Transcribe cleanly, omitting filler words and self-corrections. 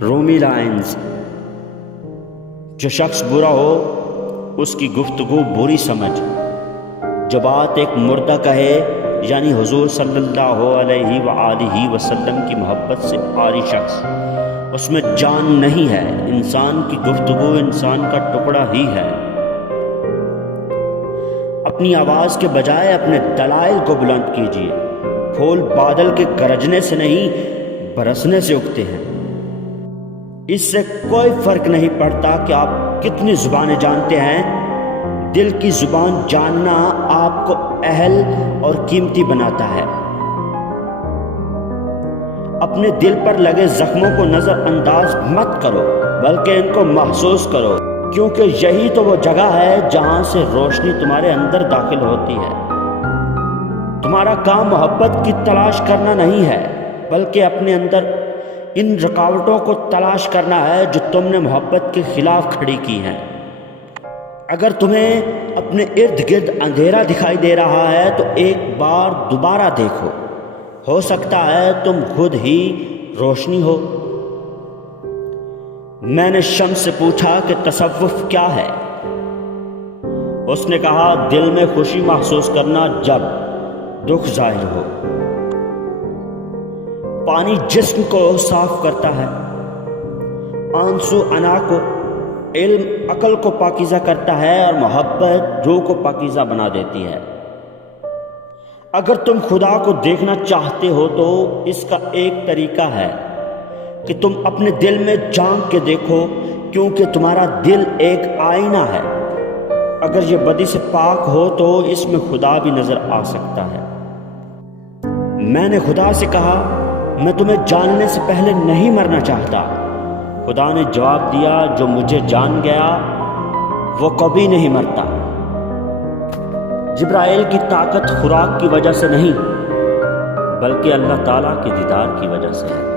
رومی lines: جو شخص برا ہو اس کی گفتگو بری سمجھ، جو بات ایک مردہ کہے یعنی حضور صلی اللہ علیہ وآلہ وسلم کی محبت سے عاری شخص، اس میں جان نہیں ہے۔ انسان کی گفتگو انسان کا ٹکڑا ہی ہے۔ اپنی آواز کے بجائے اپنے دلائل کو بلند کیجیے۔ پھول بادل کے گرجنے سے نہیں برسنے سے اگتے ہیں۔ اس سے کوئی فرق نہیں پڑتا کہ آپ کتنی زبانیں جانتے ہیں، دل کی زبان جاننا آپ کو اہل اور قیمتی بناتا ہے۔ اپنے دل پر لگے زخموں کو نظر انداز مت کرو، بلکہ ان کو محسوس کرو، کیونکہ یہی تو وہ جگہ ہے جہاں سے روشنی تمہارے اندر داخل ہوتی ہے۔ تمہارا کام محبت کی تلاش کرنا نہیں ہے، بلکہ اپنے اندر ان رکاوٹوں کو تلاش کرنا ہے جو تم نے محبت کے خلاف کھڑی کی ہیں۔ اگر تمہیں اپنے ارد گرد اندھیرا دکھائی دے رہا ہے تو ایک بار دوبارہ دیکھو، ہو سکتا ہے تم خود ہی روشنی ہو۔ میں نے شمس سے پوچھا کہ تصوف کیا ہے؟ اس نے کہا، دل میں خوشی محسوس کرنا جب دکھ ظاہر ہو۔ پانی جسم کو صاف کرتا ہے، آنسو انا کو، علم عقل کو پاکیزہ کرتا ہے، اور محبت روح کو پاکیزہ بنا دیتی ہے۔ اگر تم خدا کو دیکھنا چاہتے ہو تو اس کا ایک طریقہ ہے کہ تم اپنے دل میں جھانک کے دیکھو، کیونکہ تمہارا دل ایک آئینہ ہے۔ اگر یہ بدی سے پاک ہو تو اس میں خدا بھی نظر آ سکتا ہے۔ میں نے خدا سے کہا، میں تمہیں جاننے سے پہلے نہیں مرنا چاہتا۔ خدا نے جواب دیا، جو مجھے جان گیا وہ کبھی نہیں مرتا۔ جبرائیل کی طاقت خوراک کی وجہ سے نہیں، بلکہ اللہ تعالیٰ کے دیدار کی وجہ سے ہے۔